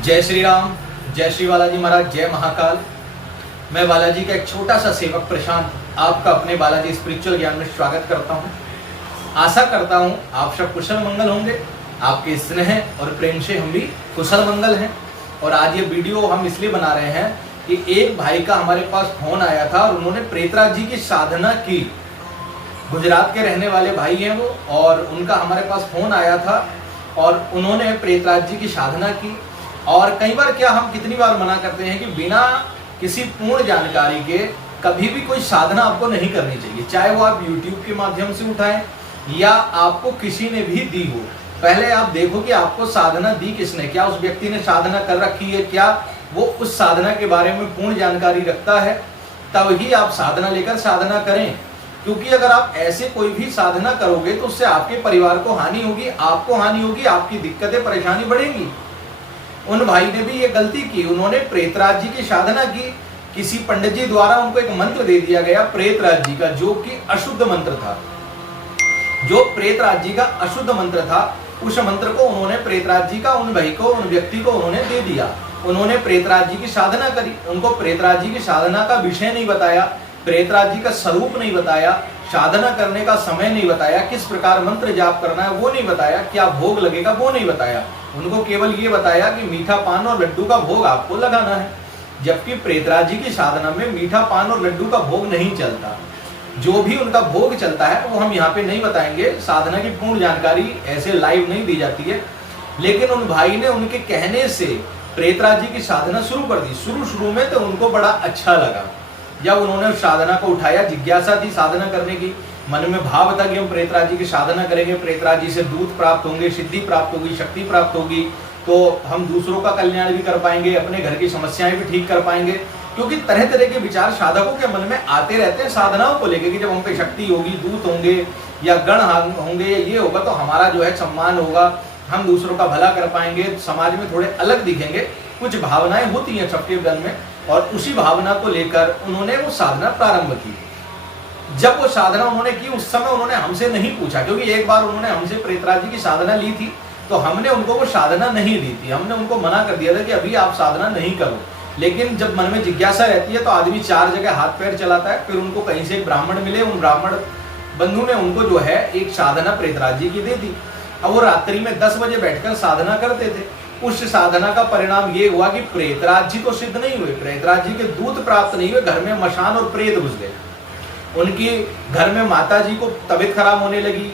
जय श्री राम, जय श्री बालाजी महाराज, जय महाकाल। मैं बालाजी का एक छोटा सा सेवक प्रशांत आपका अपने बालाजी स्पिरिचुअल ज्ञान में स्वागत करता हूं। आशा करता हूं आप सब कुशल मंगल होंगे। आपके स्नेह और प्रेम से हम भी कुशल मंगल हैं। और आज ये वीडियो हम इसलिए बना रहे हैं कि एक भाई का हमारे पास फोन आया था और उन्होंने प्रेतराज जी की साधना की। गुजरात के रहने वाले भाई हैं वो, और उनका हमारे पास फोन आया था और उन्होंने प्रेतराज जी की साधना की। और कई बार क्या हम कितनी बार मना करते हैं कि बिना किसी पूर्ण जानकारी के कभी भी कोई साधना आपको नहीं करनी चाहिए, चाहे वो आप YouTube के माध्यम से उठाएं या आपको किसी ने भी दी हो। पहले आप देखो कि आपको साधना दी किसने, क्या उस व्यक्ति ने साधना कर रखी है, क्या वो उस साधना के बारे में पूर्ण जानकारी रखता है, तब ही आप साधना लेकर साधना करें। क्योंकि अगर आप ऐसे कोई भी साधना करोगे तो उससे आपके परिवार को हानि होगी, आपको हानि होगी, आपकी दिक्कतें परेशानी बढ़ेंगी। उन भाई ने भी ये गलती की, उन्होंने प्रेतराज जी की साधना की। किसी पंडित जी द्वारा उनको एक मंत्र दे दिया गया प्रेतराज जी का, जो कि अशुद्ध मंत्र था। जो प्रेतराज जी का अशुद्ध मंत्र था, उस मंत्र को उन्होंने प्रेतराज जी का उन भाई को, उन व्यक्ति को उन्होंने दे दिया। उन्होंने प्रेतराज जी की साधना करी, उनको प्रेतराज जी की साधना का विषय नहीं बताया, प्रेतराज जी का स्वरूप नहीं बताया, साधना करने का समय नहीं बताया, किस प्रकार मंत्र जाप करना है वो नहीं बताया, क्या भोग लगेगा वो नहीं बताया। उनको केवल ये बताया कि मीठा पान और लड्डू का भोग आपको लगाना है। जबकि प्रेतराज जी की साधना में मीठा पान और लड्डू का भोग नहीं चलता। जो भी उनका भोग चलता है वो हम यहाँ पे नहीं बताएंगे, साधना की पूर्ण जानकारी ऐसे लाइव नहीं दी जाती है। लेकिन उन भाई ने उनके कहने से प्रेतराज जी की साधना शुरू कर दी। शुरू में तो उनको बड़ा अच्छा लगा जब उन्होंने उस साधना को उठाया। जिज्ञासा थी साधना करने की, मन में भाव था कि हम प्रेतराज जी की साधना करेंगे, प्रेतराज जी से दूत प्राप्त होंगे, सिद्धि प्राप्त होगी, शक्ति प्राप्त होगी, तो हम दूसरों का कल्याण भी कर पाएंगे, अपने घर की समस्याएं भी ठीक कर पाएंगे। क्योंकि तरह तरह के विचार साधकों के मन में आते रहते हैं साधनाओं को लेकर कि जब हम पे शक्ति होगी, दूत होंगे या गण होंगे, ये होगा तो हमारा जो है सम्मान होगा, हम दूसरों का भला कर पाएंगे, समाज में थोड़े अलग दिखेंगे। कुछ भावनाएं होती हैं सबके मन में, और उसी भावना को लेकर उन्होंने वो साधना प्रारंभ की। जब वो साधना उन्होंने की, उस समय उन्होंने हमसे नहीं पूछा, क्योंकि एक बार उन्होंने हमसे प्रेतराज जी की साधना ली थी तो हमने उनको वो साधना नहीं दी थी। हमने उनको मना कर दिया था कि अभी आप साधना नहीं करो। लेकिन जब मन में जिज्ञासा रहती है तो आदमी 4 जगह हाथ पैर चलाता है। फिर उनको कहीं से एक ब्राह्मण मिले, उन ब्राह्मण बंधु ने उनको जो है एक साधना प्रेतराज जी की दे दी। अब वो रात्रि में 10 बजे बैठकर साधना करते थे। उस साधना का परिणाम ये हुआ कि प्रेतराज जी तो सिद्ध नहीं हुए, प्रेतराज जी के दूत प्राप्त नहीं हुए, घर में मशान और प्रेत घुस गए। उनकी घर में माता जी को तबीयत खराब होने लगी,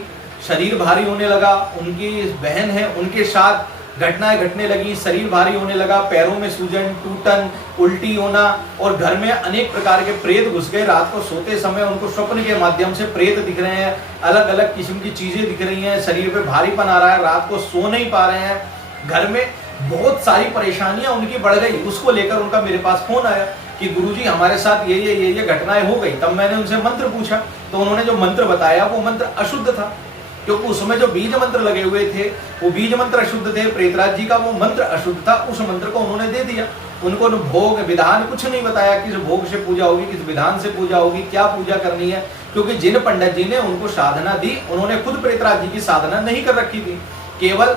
शरीर भारी होने लगा। उनकी बहन है, उनके साथ घटनाएं घटने लगी, शरीर भारी होने लगा, पैरों में सूजन, टूटन, उल्टी होना, और घर में अनेक प्रकार के प्रेत घुस गए। रात को सोते समय उनको स्वप्न के माध्यम से प्रेत दिख रहे हैं, अलग अलग किस्म की चीजें दिख रही हैं, शरीर पे भारीपन आ रहा है, रात को सो नहीं पा रहे हैं, घर में बहुत सारी परेशानियां उनकी बढ़ गई। उसको लेकर उनका मेरे पास फोन आया कि गुरुजी हमारे साथ ये घटनाएं हो गई। तब मैंने उनसे मंत्र पूछा तो उन्होंने जो मंत्र बताया वो मंत्र अशुद्ध था, क्योंकि उसमें जो बीज मंत्र लगे हुए थे वो बीज मंत्र अशुद्ध थे। प्रेतराज जी का वो मंत्र अशुद्ध था, उस मंत्र को उन्होंने दे दिया। उनको भोग विधान कुछ नहीं बताया, किस भोग से पूजा होगी, किस विधान से पूजा होगी, क्या पूजा करनी है। क्योंकि जिन पंडित जी ने उनको साधना दी उन्होंने खुद प्रेतराज जी की साधना नहीं कर रखी थी, केवल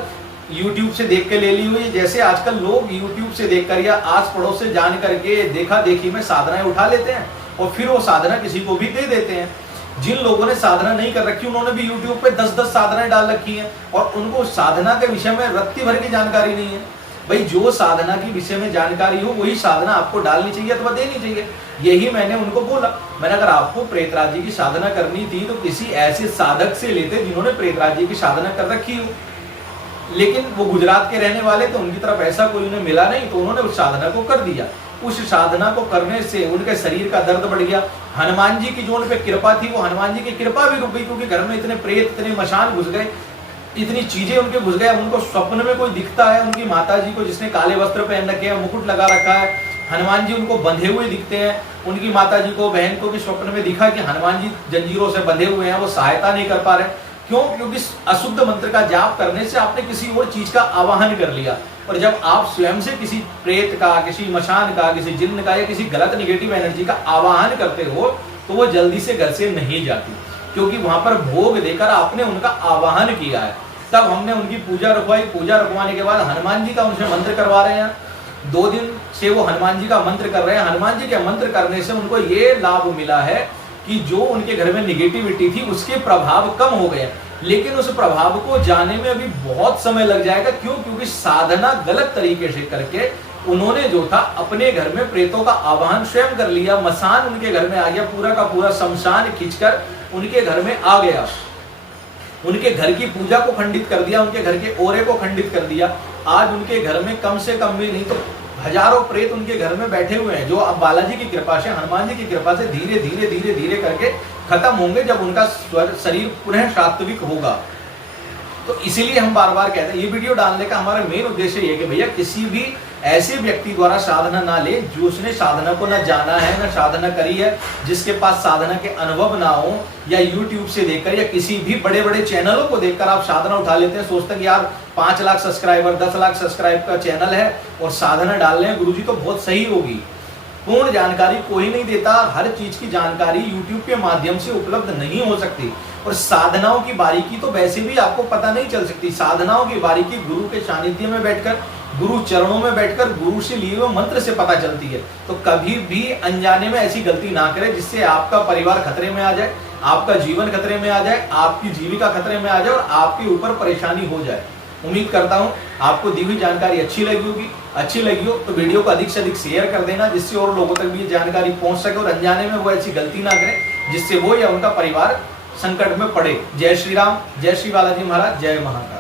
YouTube से देख के ले ली हुई। जैसे आजकल लोग YouTube से देखकर या आस पड़ोस से जान करके देखा देखी में साधनाएं उठा लेते हैं और फिर वो साधना किसी को भी दे देते हैं। जिन लोगों ने साधना नहीं कर रखी उन्होंने भी YouTube पे 10-10 साधनाएं डाल रखी हैं और उनको साधना के विषय में रत्ती भर की जानकारी नहीं है। भाई जो साधना के विषय में जानकारी हो वही साधना आपको डालनी चाहिए अथवा देनी चाहिए। यही मैंने उनको बोला। मैंने अगर आपको प्रेतराज जी की साधना करनी थी तो किसी ऐसे साधक से लेते जिन्होंने प्रेतराज जी की साधना कर रखी हो। लेकिन वो गुजरात के रहने वाले तो उनकी तरफ ऐसा कोई उन्हें मिला नहीं, तो उन्होंने उस साधना को कर दिया। उस साधना को करने से उनके शरीर का दर्द बढ़ गया। हनुमान जी की जो उन पे कृपा थी वो हनुमान जी की कृपा भी रुक गई, क्योंकि घर में इतने प्रेत, इतने मशान घुस गए, इतनी चीजें उनके घुस गए। उनको स्वप्न में कोई दिखता है, उनकी माता जी को जिसने काले वस्त्र पहन रखे हैं, मुकुट लगा रखा है, हनुमान जी उनको बंधे हुए दिखते हैं। उनकी माता जी को, बहन को भी स्वप्न में दिखा कि हनुमान जी जंजीरों से बंधे हुए हैं, वो सहायता नहीं कर पा रहे। क्यों? क्योंकि अशुद्ध मंत्र का जाप करने से आपने किसी और चीज का आवाहन कर लिया। और जब आप स्वयं से किसी प्रेत का, किसी मशान का, किसी जिन्न का या किसी गलत निगेटिव एनर्जी का आवाहन करते हो तो वो जल्दी से घर से नहीं जाती, क्योंकि वहां पर भोग देकर आपने उनका आवाहन किया है। तब हमने उनकी पूजा रखवाई। पूजा रखवाने के बाद हनुमान जी का उनसे मंत्र करवा रहे हैं। 2 दिन से वो हनुमान जी का मंत्र कर रहे हैं। हनुमान जी के मंत्र करने से उनको ये लाभ मिला है कि जो उनके घर में निगेटिविटी थी उसके प्रभाव कम हो गए। लेकिन उस प्रभाव को जाने में अभी बहुत समय लग जाएगा। क्यों? क्योंकि साधना गलत तरीके से करके उन्होंने जो था अपने घर में प्रेतों का आवाहन स्वयं कर लिया। मसान उनके घर में आ गया, पूरा का पूरा शमशान खींचकर उनके घर में आ गया। उनके घर की पूजा को खंडित कर दिया, उनके घर के ओरे को खंडित कर दिया। आज उनके घर में कम से कम भी नहीं तो हजारों प्रेत उनके घर में बैठे हुए हैं, जो अब बालाजी की कृपा से, हनुमान जी की कृपा से धीरे धीरे धीरे धीरे करके खत्म होंगे जब उनका शरीर पुनः सात्विक होगा। तो इसीलिए हम बार बार कहते हैं, ये वीडियो डालने का हमारा मेन उद्देश्य ये कि भैया किसी भी ऐसे व्यक्ति द्वारा साधना ना ले जो उसने साधना को न जाना है, न साधना करी है, जिसके पास साधना के अनुभव ना हो, या YouTube से देखकर या किसी भी बड़े बड़े चैनलों को देखकर आप साधना उठा लेते हैं। सोचते हैं कि यार 5 लाख सब्सक्राइबर, 10 लाख सब्सक्राइब का चैनल है और साधना डाल रहे हैं, गुरुजी तो बहुत सही होगी। पूर्ण जानकारी कोई नहीं देता। हर चीज की जानकारी YouTube के माध्यम से उपलब्ध नहीं हो सकती। और साधनाओं की बारीकी तो वैसे भी आपको पता नहीं चल सकती। साधनाओं की बारीकी गुरु के सानिध्य में बैठकर, गुरु चरणों में बैठकर, गुरु से लिए हुए मंत्र से पता चलती है। तो कभी भी अनजाने में ऐसी गलती ना करें जिससे आपका परिवार खतरे में आ जाए, आपका जीवन खतरे में आ जाए, आपकी जीविका खतरे में आ जाए और आपके ऊपर परेशानी हो जाए। उम्मीद करता हूं आपको दी हुई जानकारी अच्छी लगी होगी। अच्छी लगी हो तो वीडियो को अधिक से अधिक शेयर कर देना, जिससे और लोगों तक भी ये जानकारी पहुंच सके और अनजाने में वो ऐसी गलती ना करें जिससे वो या उनका परिवार संकट में पड़े। जय श्री राम, जय श्री बालाजी महाराज, जय महाकाल।